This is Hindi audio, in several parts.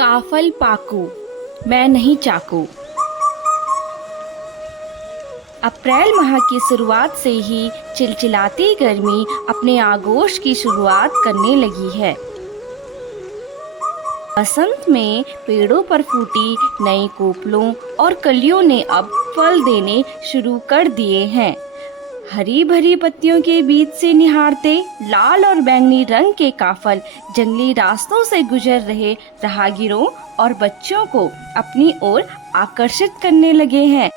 काफल पाकू, मैं नहीं चाकू। अप्रैल माह की शुरुआत से ही चिलचिलाती गर्मी अपने आगोश की शुरुआत करने लगी है। बसंत में पेड़ों पर फूटी नई कोपलों और कलियों ने अब फल देने शुरू कर दिए हैं। हरी भरी पत्तियों के बीच से निहारते लाल और बैंगनी रंग के काफल जंगली रास्तों से गुजर रहे राहगीरों और बच्चों को अपनी ओर आकर्षित करने लगे हैं।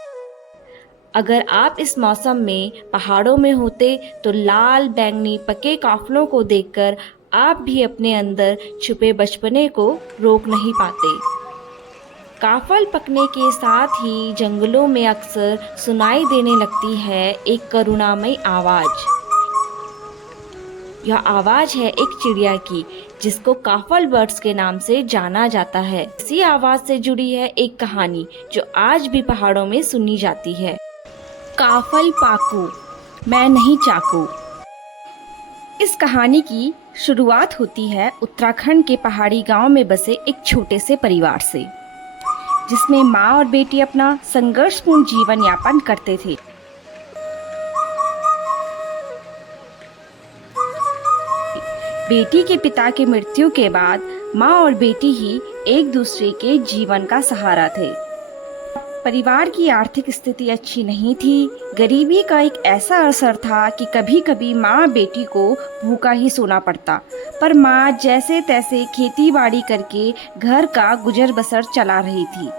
अगर आप इस मौसम में पहाड़ों में होते तो लाल बैंगनी पके काफलों को देखकर आप भी अपने अंदर छुपे बचपने को रोक नहीं पाते। काफल पकने के साथ ही जंगलों में अक्सर सुनाई देने लगती है एक करुणामयी आवाज। यह आवाज है एक चिड़िया की, जिसको काफल बर्ड्स के नाम से जाना जाता है। इसी आवाज से जुड़ी है एक कहानी जो आज भी पहाड़ों में सुनी जाती है। काफल पाकू, मैं नहीं चाकू। इस कहानी की शुरुआत होती है उत्तराखंड के पहाड़ी गांव में बसे एक छोटे से परिवार से, जिसमें माँ और बेटी अपना संघर्षपूर्ण जीवन यापन करते थे। बेटी के पिता की मृत्यु के बाद माँ और बेटी ही एक दूसरे के जीवन का सहारा थे। परिवार की आर्थिक स्थिति अच्छी नहीं थी। गरीबी का एक ऐसा असर था कि कभी कभी माँ बेटी को भूखा ही सोना पड़ता, पर माँ जैसे तैसे खेती बाड़ी करके घर का गुजर बसर चला रही थी।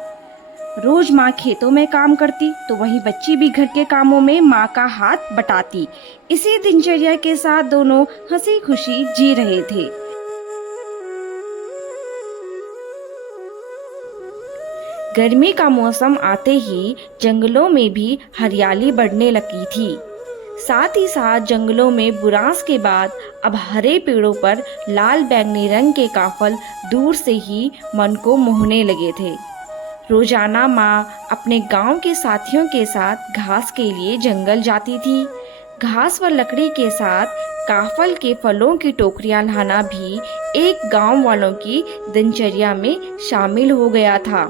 रोज माँ खेतों में काम करती तो वहीं बच्ची भी घर के कामों में माँ का हाथ बटाती। इसी दिनचर्या के साथ दोनों हंसी खुशी जी रहे थे। गर्मी का मौसम आते ही जंगलों में भी हरियाली बढ़ने लगी थी। साथ ही साथ जंगलों में बुरांस के बाद अब हरे पेड़ों पर लाल बैंगनी रंग के काफल दूर से ही मन को मोहने लगे थे। रोजाना माँ अपने गांव के साथियों के साथ घास के लिए जंगल जाती थी। घास व लकड़ी के साथ काफल के फलों की टोकरियां लाना भी एक गांव वालों की दिनचर्या में शामिल हो गया था,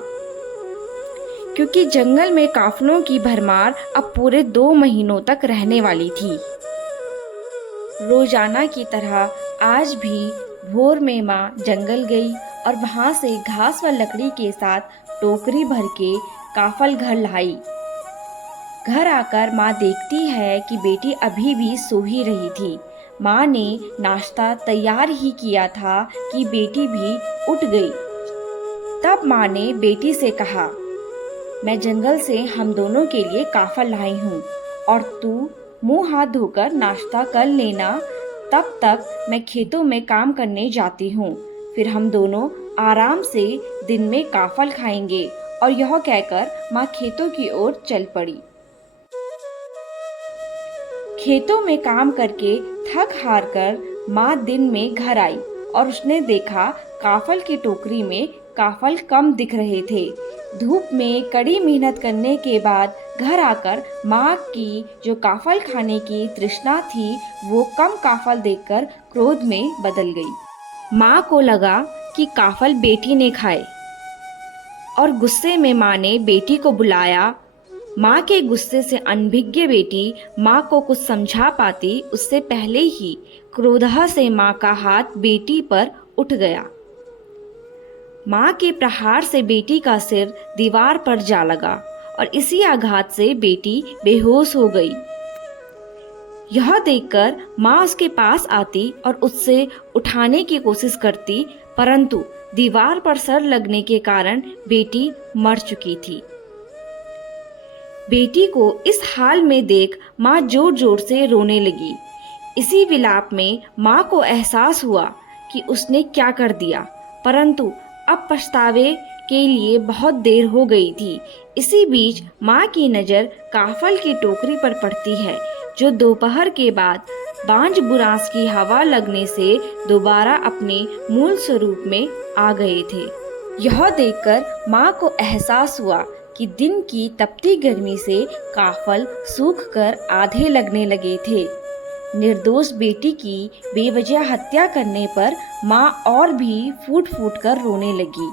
क्योंकि जंगल में काफलों की भरमार अब पूरे 2 महीनों तक रहने वाली थी। रोजाना की तरह आज भी भोर में माँ जंगल गई और वहां से घास व लकड़ी के साथ टोकरी भर के काफल घर लाई। घर आकर माँ देखती है कि बेटी अभी भी सो ही रही थी। माँ ने नाश्ता तैयार ही किया था कि बेटी भी उठ गई। तब माँ ने बेटी से कहा, मैं जंगल से हम दोनों के लिए काफल लाई हूँ और तू मुंह हाथ धोकर नाश्ता कर लेना। तब तक मैं खेतों में काम करने जाती हूँ, फिर हम दोनों आराम से दिन में काफल खाएंगे। और यह कहकर माँ खेतों की ओर चल पड़ी। खेतों में काम करके थक हार कर माँ दिन में घर आई और उसने देखा काफल की टोकरी में काफल कम दिख रहे थे। धूप में कड़ी मेहनत करने के बाद घर आकर माँ की जो काफल खाने की तृष्णा थी वो कम काफल देखकर क्रोध में बदल गई। माँ को लगा कि काफल बेटी ने खाए और गुस्से में माँ ने बेटी को बुलाया। माँ के गुस्से से अनभिज्ञ बेटी माँ को कुछ समझा पाती उससे पहले ही क्रोध से माँ का हाथ बेटी पर उठ गया। माँ के प्रहार से बेटी का सिर दीवार पर जा लगा और इसी आघात से बेटी बेहोश हो गई। यह देखकर माँ उसके पास आती और उससे उठाने की कोशिश करती, परंतु दीवार पर सर लगने के कारण बेटी मर चुकी थी। बेटी को इस हाल में देख माँ जोर जोर से रोने लगी। इसी विलाप में माँ को एहसास हुआ कि उसने क्या कर दिया, परंतु अब पछतावे के लिए बहुत देर हो गई थी। इसी बीच माँ की नज़र काफल की टोकरी पर पड़ती है, जो दोपहर के बाद बांझ बुरांस की हवा लगने से दोबारा अपने मूल स्वरूप में आ गए थे। यह देखकर माँ को एहसास हुआ कि दिन की तपती गर्मी से काफल सूखकर आधे लगने लगे थे। निर्दोष बेटी की बेवजह हत्या करने पर माँ और भी फूट फूट कर रोने लगी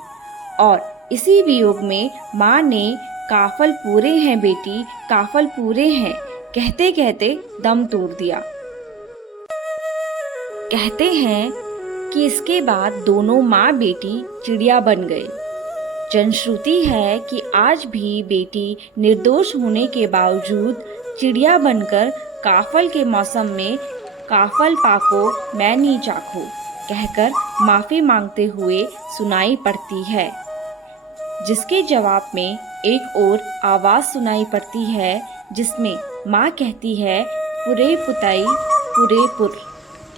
और इसी वियोग में माँ ने काफल पूरे हैं बेटी, काफल पूरे हैं कहते कहते दम तोड़ दिया। कहते हैं कि इसके बाद दोनों माँ बेटी चिड़िया बन गए। जनश्रुति है कि आज भी बेटी निर्दोष होने के बावजूद चिड़िया बनकर काफल के मौसम में काफल पाको मैं नी चाखो कहकर माफी मांगते हुए सुनाई पड़ती है, जिसके जवाब में एक और आवाज सुनाई पड़ती है जिसमें माँ कहती है पूरे पुताई पूरे पुर,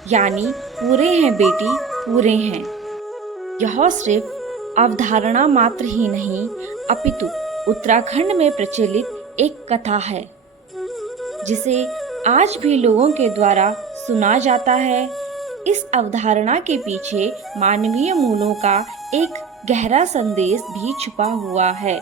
यानी पूरे हैं बेटी पूरे हैं। यह सिर्फ अवधारणा मात्र ही नहीं अपितु उत्तराखंड में प्रचलित एक कथा है जिसे आज भी लोगों के द्वारा सुना जाता है। इस अवधारणा के पीछे मानवीय मूल्यों का एक गहरा संदेश भी छुपा हुआ है।